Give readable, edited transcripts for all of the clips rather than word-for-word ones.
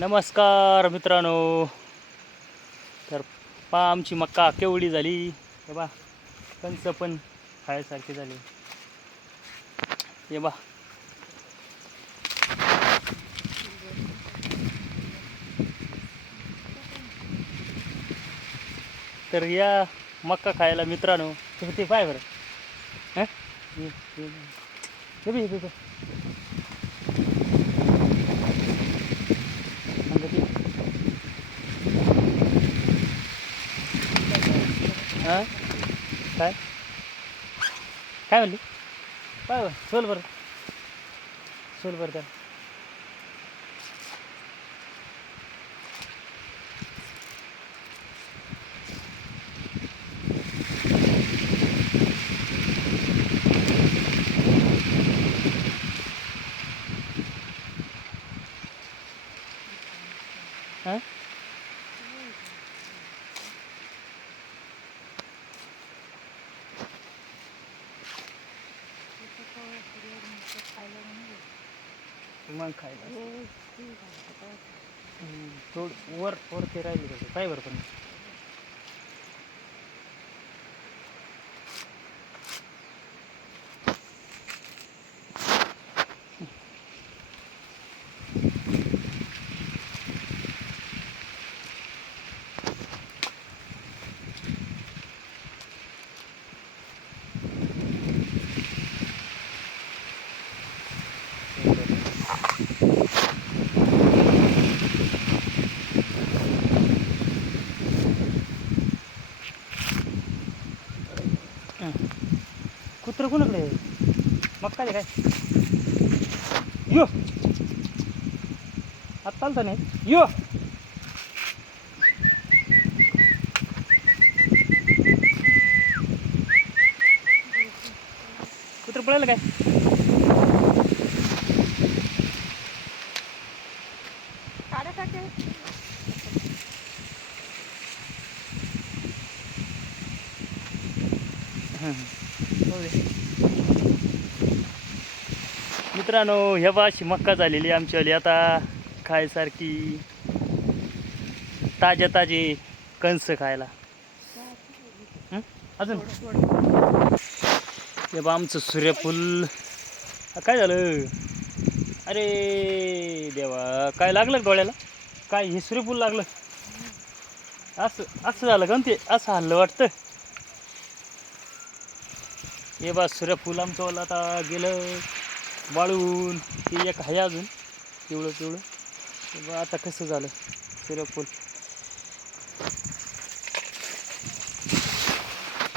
नमस्कार मित्रांनो. तर पहा आमची मक्का केवढी झाली हे बा. कंच पण खायसारखे झाले हे बा. तर या मक्का खायला मित्रांनो. ते पाय बरं. हां हे बी हां काय काय म्हणली पाय बरं. सोल बरं सोल बरं तर हां मग खायला थोडं वर वर ते राहिले त्याचं पाय बरं. पण कुत्रं कोणाकडे मग काय काय यो आता चालतं नाही यो. कुत्रं पळायला काय मित्रांनो. ह्या अशी मक्का झालेली आमच्यावाली आता खायसारखी. ताजे ताजे कंस खायला. अजून हे बा आमचं सूर्यफूल. काय झालं अरे देवा. काय लागलं डोळ्याला. काय हे सूर्यफूल लागलं. असं झालं का ते असं हल्लं वाटतं. हे बा सूर्यफूल आमचं आता गेलं वाळून. ते एक आहे अजून पिवळं पिवळं. आता कसं झालं सूर्यफूल.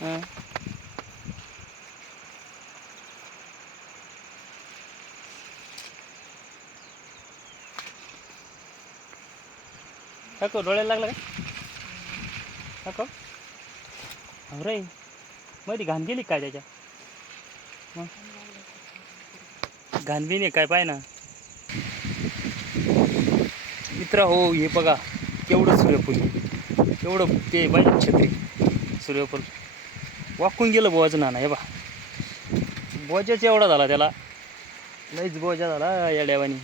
हां काको डोळ्याला लागलं का काको. हो रे मध्ये घाण गेली काय त्याच्या. मग घाण बी नाही काय पाय ना मित्र हो. हे बघा केवढं सूर्यफूल. एवढं ते बाई छत्री सूर्यफूल वाकून गेलं बोवाचं नाना. हे बा बोजाच एवढा झाला त्याला. लईच बोजा झाला या डेवानी.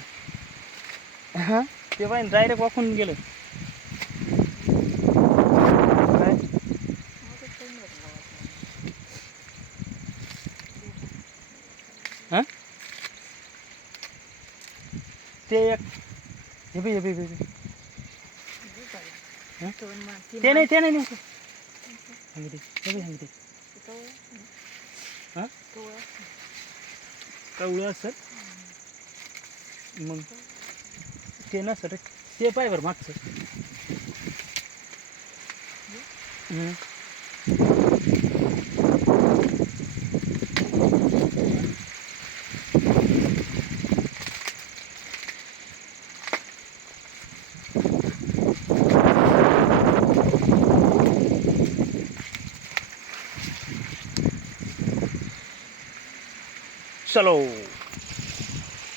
हां ते बाई डायरेक्ट वाकून गेलं. काय हां ते एक हे बी हे बी ते नाही ते नाही सांगितले हे बी सांगितले. हां कवळं असत मग ते नसतं ते पाय बरं मागचं. चलो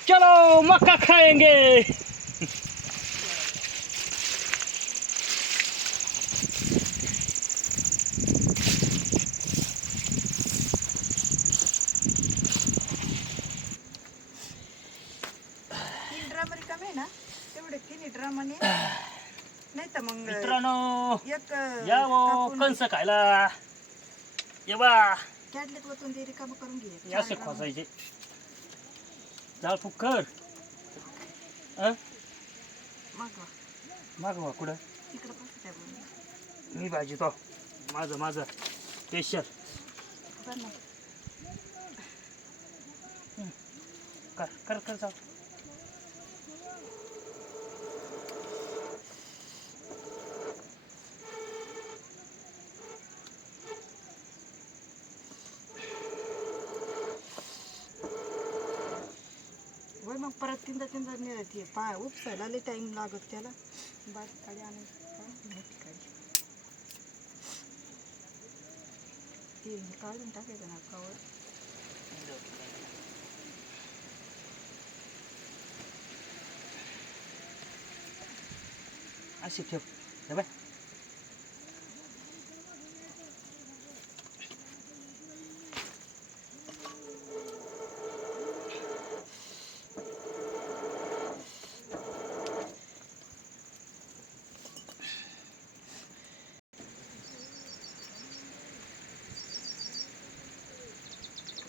चलो मक्का खाएंगे. ड्रम रिकामे आहे ना तेवढे तिन्ही ड्रामाने नाही तर मग मित्रांनो एक या वो कंस खायला ये बा कॅडलेट वतून ते रिकामं करून घे हे असे खोसायचे जाळ फुक्कर मागवा मागवा कुठं तिकडं कसं काय बोलू मी भाजी तो माझं स्पेशल बरं कर कर कर जाऊ होय मग परत तीनदा ते उपसायला लई टाईम लागत त्याला बारीक काळी आणायची मोठी काळी ते काढून टाकायचं ना कवर अशी ठेव हे बाय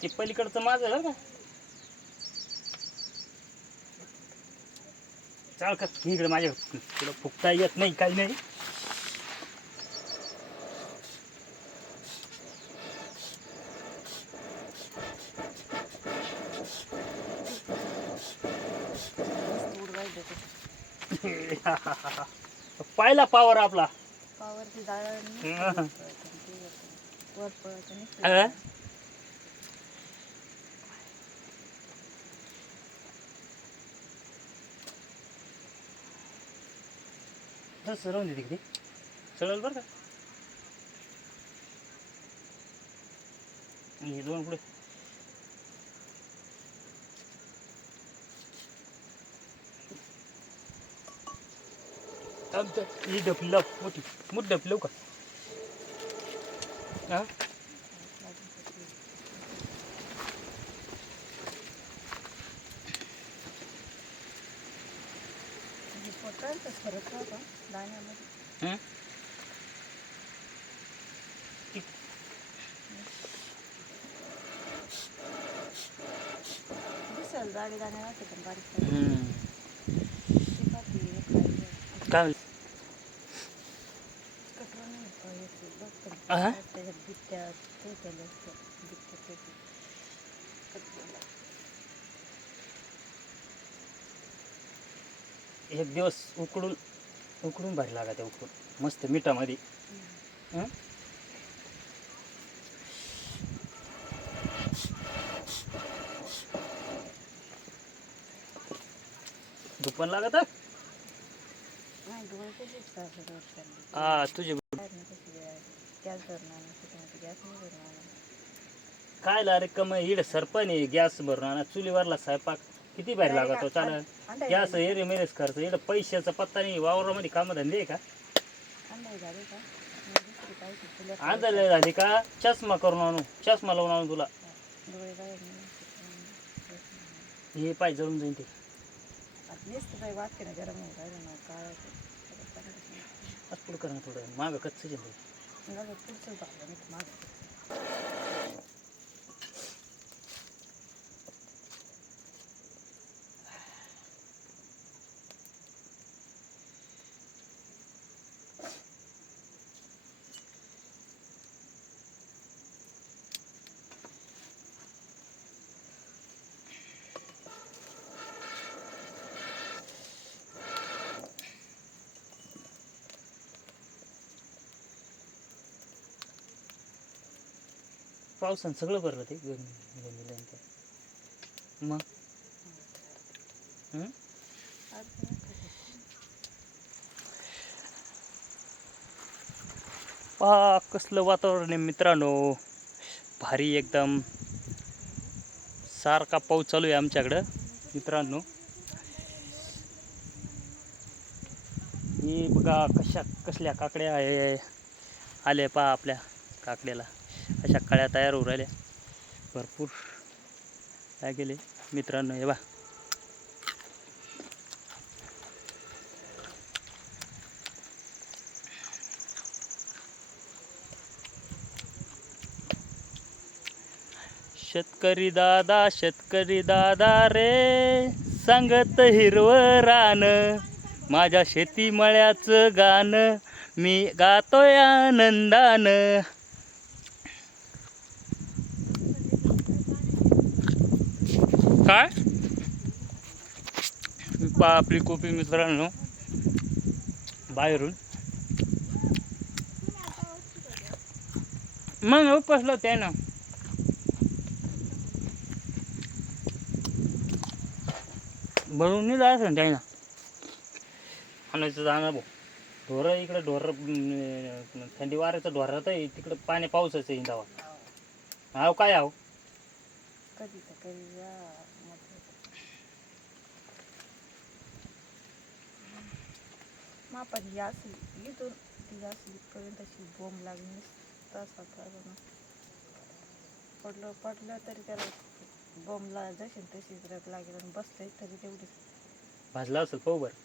ते पलीकडचं माझं बरं का चाल का इकडे माझ्या तुला फुकता येत नाही काही नाही पाहिला पावर आपला पावरची डाळ वर पळत तसं राहून दे तिकडे चढल बरं का हे दोन पुढे ही डपली लाव मोठी मोठी डपली लावू का हा फरक होता दाण्यामध्ये दिसेल जाडी दाणे राहते पण बारीक काय कटरा नाही हा त्याच्यात बिट्ट्या ठेवलेल्या असतात बिट्ट्या ठेवते एक दिवस उकडून भारी लागत आहे उकडून मस्त मिठामध्ये दुपार लागत नाही डोळे कशीच हा तुझे गॅस भरणार गॅस नाही भरणार काय ला रे कम इड सरपण आहे गॅस भरून आणा चुलीवरला स्वयंपाक किती भारी लागतो चाल गॅस एरी मेरेच खर्च इकडं पैशाचा पत्ता नाही वावरामध्ये कामं धंदे आहे का आंधळे झाली का चष्मा करून आणू चष्मा लावून आणू तुला हे पाय जळून जाईन ते वाटते ना गरम ना काय पुढं करणं थोडं मागं कच्च पुढचं माग पावसानं सगळं भरलं ते गंजीला मग पहा कसलं वातावरण आहे मित्रांनो भारी एकदम सारखा पाऊस चालू आहे आमच्याकडं मित्रांनो ही बघा कसल्या काकड्या आहे आले पहा आपल्या काकड्याला अशा कळ्या तयार होऊ राहिल्या भरपूर काय केले मित्रांनो हे बा शेतकरी दादा रे सांगत हिरवं रान माझ्या शेतीमळ्याचं गाणं मी गातोय आनंदानं. काय आपली कोपी मित्रांनो बाहेरून मग उपसलं ते ना भरून नाही जायचं ना त्यानं आणायचं जाणार भाऊ. ढोरं इकडे थंडी वाऱ्याचं ढोरात आहे तिकडं पाणी पावसाचं आहे दावा. हाव काय हाव कधी तर कधी या मापात ही असली इथून ती असली पर्यंत अशी बोंब लागली पडलं तरी त्याला बोंबला जशी तशीच रग लागेल आणि बसलंय तरी तेवढीच भाजला असं पाहू बरं.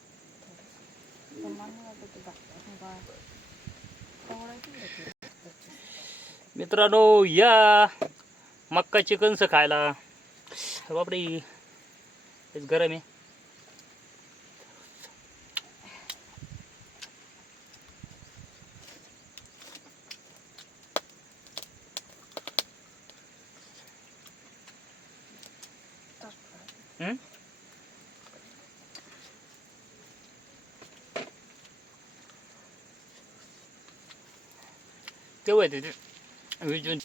मित्रांनो या मक्का चिकनचं खायला. बापरे तेच गरम आहे. तेव्हा येते ते विजून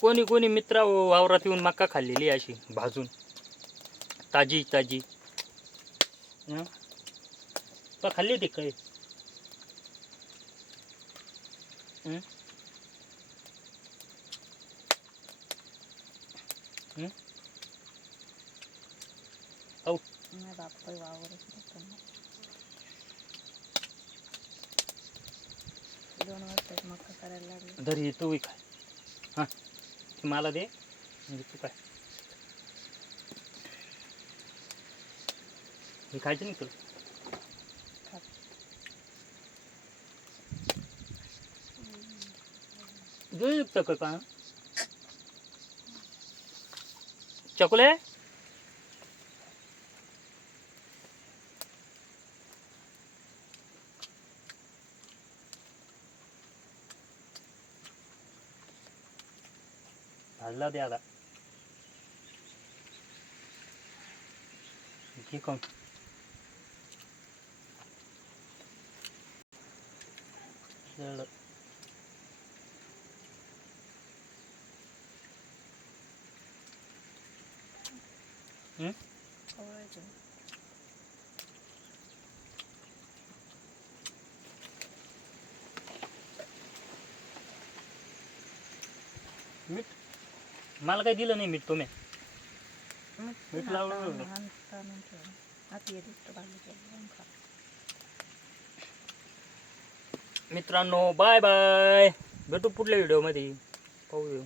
कोणी कोणी मित्र वावरात येऊन मक्का खाल्लेली अशी भाजून ताजी ताजी. तो खाल्ली होती काय? हो दोन वाजता मक्का करायला लागले. धरी तू काय हां मला दे म्हणजे तू काय हे खायचं नाही तुला. घेऊ शकतो का चॉकले भाजला दे आता घे कोण मीठ मला काही दिलं नाही मीठ तुम्ही मीठ लावलं. मित्रांनो बाय बाय भेटू पुढल्या व्हिडिओमध्ये पाहू.